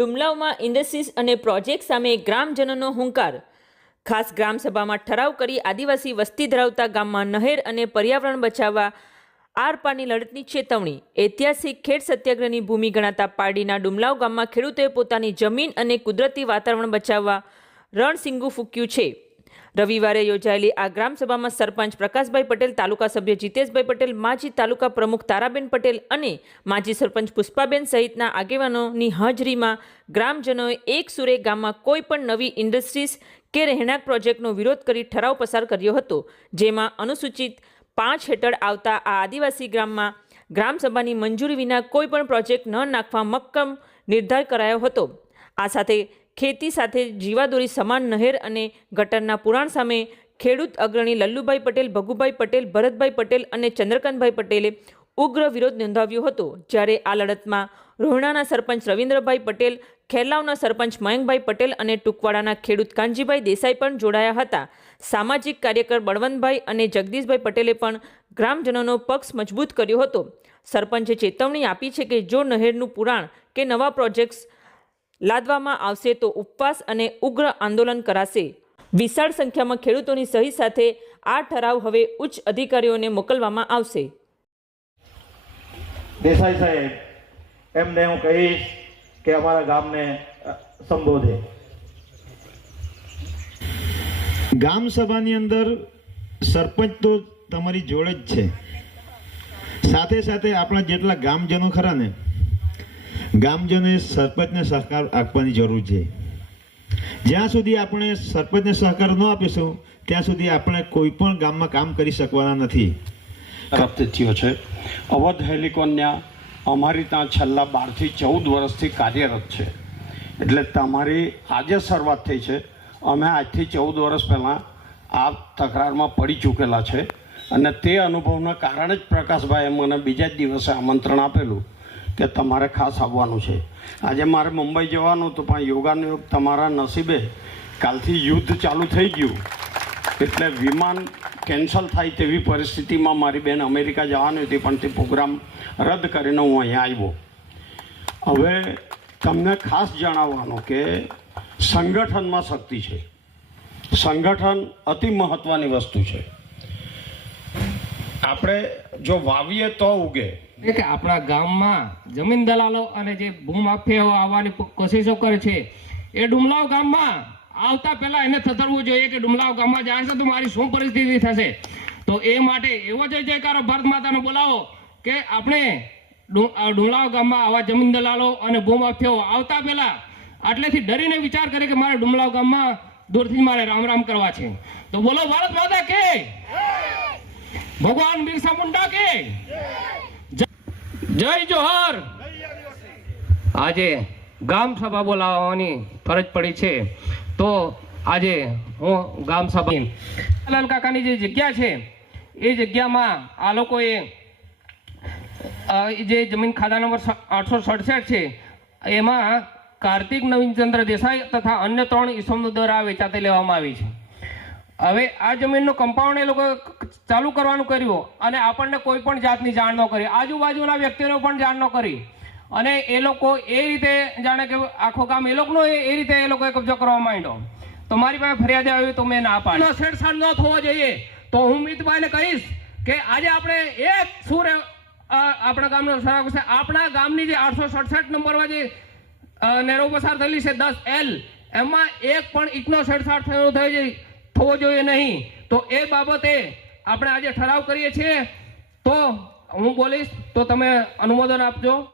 ડુમલાવમાં industries અને project સામે ગ્રામજનોનો હુંકાર. ખાસ ગ્રામસભામાં ઠરાવ કરી આદિવાસી વસ્તી ધરાવતા ગામમાં નહેર અને પર્યાવરણ બચાવવા આરપારની લડતની ચેતવણી. ઐતિહાસિક ખેડ સત્યાગ્રહની ભૂમિ ગણાતા પારડીના ડુમલાવ ગામમાં ખેડૂતોએ પોતાની જમીન અને કુદરતી વાતાવરણ બચાવવા રણસીંગું ફૂંક્યું છે. રવિવારે યોજાયેલી આ ગ્રામસભામાં સરપંચ પ્રકાશભાઈ પટેલ, તાલુકા સભ્ય જીતેશભાઈ પટેલ, માજી તાલુકા પ્રમુખ તારાબેન પટેલ અને માજી સરપંચ પુષ્પાબેન સહિતના આગેવાનોની હાજરીમાં ગ્રામજનોએ એક સુરે ગામમાં કોઈ પણ નવી ઇન્ડસ્ટ્રીઝ કે રહેણાંક પ્રોજેક્ટનો વિરોધ કરી ઠરાવ પસાર કર્યો હતો, જેમાં અનુસૂચિત 5 હેઠળ આવતા આ આદિવાસી ગ્રામમાં ગ્રામસભાની મંજૂરી વિના કોઈ પણ પ્રોજેક્ટ ન નાખવા મક્કમ નિર્ધાર કરાયો હતો. આ સાથે ખેતી સાથે જીવાદોરી સમાન નહેર અને ગટરના પુરાણ સામે ખેડૂત અગ્રણી લલ્લુભાઈ પટેલ, ભગુભાઈ પટેલ, ભરતભાઈ પટેલ અને ચંદ્રકાંતભાઈ પટેલે ઉગ્ર વિરોધ નોંધાવ્યો હતો. જ્યારે આ લડતમાં રોહણાના સરપંચ રવિન્દ્રભાઈ પટેલ, ખેરલાવના સરપંચ મયંકભાઈ પટેલ અને ટુકવાડાના ખેડૂત કાનજીભાઈ દેસાઈ પણ જોડાયા હતા. સામાજિક કાર્યકર બળવંતભાઈ અને જગદીશભાઈ પટેલે પણ ગ્રામજનોનો પક્ષ મજબૂત કર્યો હતો. સરપંચે ચેતવણી આપી છે કે જો નહેરનું પુરાણ કે નવા પ્રોજેક્ટ્સ લાદવામાં આવશે તો ઉપવાસ અને ઉગ્ર આંદોલન કરાશે. વિશાળ સંખ્યામાં ખેડૂતોની સહી સાથે આ ઠરાવ હવે ઉચ્ચ અધિકારીઓને મોકલવામાં આવશે. દેસાઈ સાહેબ, એમને હું કહીશ કે અમારા ગામને સંબોધે. ગામ સભાની અંદર સરપંચ તો તમારી જોડે જ છે, સાથે સાથે આપણા જેટલા ગામજનો ખરા ને, ગામજનોએ સરપંચને સહકાર આપવાની જરૂર છે. જ્યાં સુધી આપણે સરપંચને સહકાર ન આપીશું ત્યાં સુધી આપણે કોઈ પણ ગામમાં કામ કરી શકવાના નથી. પ્રાપ્ત થયો છે. અવધ હેલિકોન્યા અમારી ત્યાં છેલ્લા 12 થી 14 વર્ષથી કાર્યરત છે. એટલે તમારી આજે શરૂઆત થઈ છે. અમે આજથી 14 વર્ષ પહેલાં આ તકરારમાં પડી ચૂકેલા છે અને તે અનુભવના કારણે જ પ્રકાશભાઈએ મને બીજા જ દિવસે આમંત્રણ આપેલું કે તમારે ખાસ આવવાનું છે. આજે મારે મુંબઈ જવાનું હતું, પણ યોગાનું યોગ તમારા નસીબે કાલથી યુદ્ધ ચાલુ થઈ ગયું એટલે વિમાન કેન્સલ થાય તેવી પરિસ્થિતિમાં મારી બેન અમેરિકા જવાની હતી, પણ તે પ્રોગ્રામ રદ કરીને હું અહીંયા આવ્યો. હવે તમને ખાસ જણાવવાનું કે સંગઠનમાં શક્તિ છે. સંગઠન અતિ મહત્ત્વની વસ્તુ છે. આપણે જો વાવીએ તો ઉગે. કે આપણા ગામમાં જમીન દલાલો અને જે ભૂમાફિયાઓ આવવાની કોશિશો કરે છે, એ ડુમલાવ ગામમાં આવતા પહેલા એને થતરવું જોઈએ કે ડુમલાવ ગામમાં જાય છે તો મારી શું પરિસ્થિતિ થશે. તો એ માટે એવો જય જયકારો ભારત માતાનો બોલાવો કે આપણે ડુમલાવ ગામમાં આવા જમીન દલાલો અને ભૂમાફિયાઓ આવતા પહેલા આટલેથી ડરીને વિચાર કરે કે મારે ડુમલાવ ગામમાં દૂરથી મારે રામ રામ કરવા છે. તો બોલો ભારત માતા કે, ભગવાન બિરસા મુંડા કે જય જોહર. આજે ગામ સભા બોલાવવાની ફરજ પડી છે. તો આજે હું ગામ સભા લાલ કાકાની જે જગ્યા છે એ જગ્યામાં આ લોકોએ જે જમીન ખાતા નંબર 867 છે એમાં કાર્તિક નવીનચંદ્ર દેસાઈ તથા અન્ય 3 ઈસમો દ્વારા વેચાતે લેવામાં આવી છે. હવે આ જમીનનું કમ્પાઉન્ડ એ લોકો ચાલુ કરવાનું કર્યું અને આપણને કોઈ પણ જાતની જાણ ન કરી, આજુબાજુના વ્યક્તિઓને પણ જાણ ન કરી અને એ લોકો એ રીતે જાણે કે આખો ગામ એ લોકોનો એ રીતે એ લોકોએ કબજો કરવા માંડ્યો. તો મારી પાસે ફરિયાદ આવી તો મેં ના પાડી. છેડછાડ ન થવો જોઈએ. તો હું મિતભાઈને કહીશ કે આજે આપણે એક સુર આપણા ગામનો સરાવ છે. આપણા ગામની જે 867 નંબરમાં જે નેરો પસાર થયેલી છે 10L, એમાં એક પણ ઈંટનો છેડછાડ થવો જોઈએ નહીં. તો એ બાબતે આપણે આજે ઠરાવ કરીએ છીએ. તો હું બોલીશ તો તમે અનુમોદન આપજો.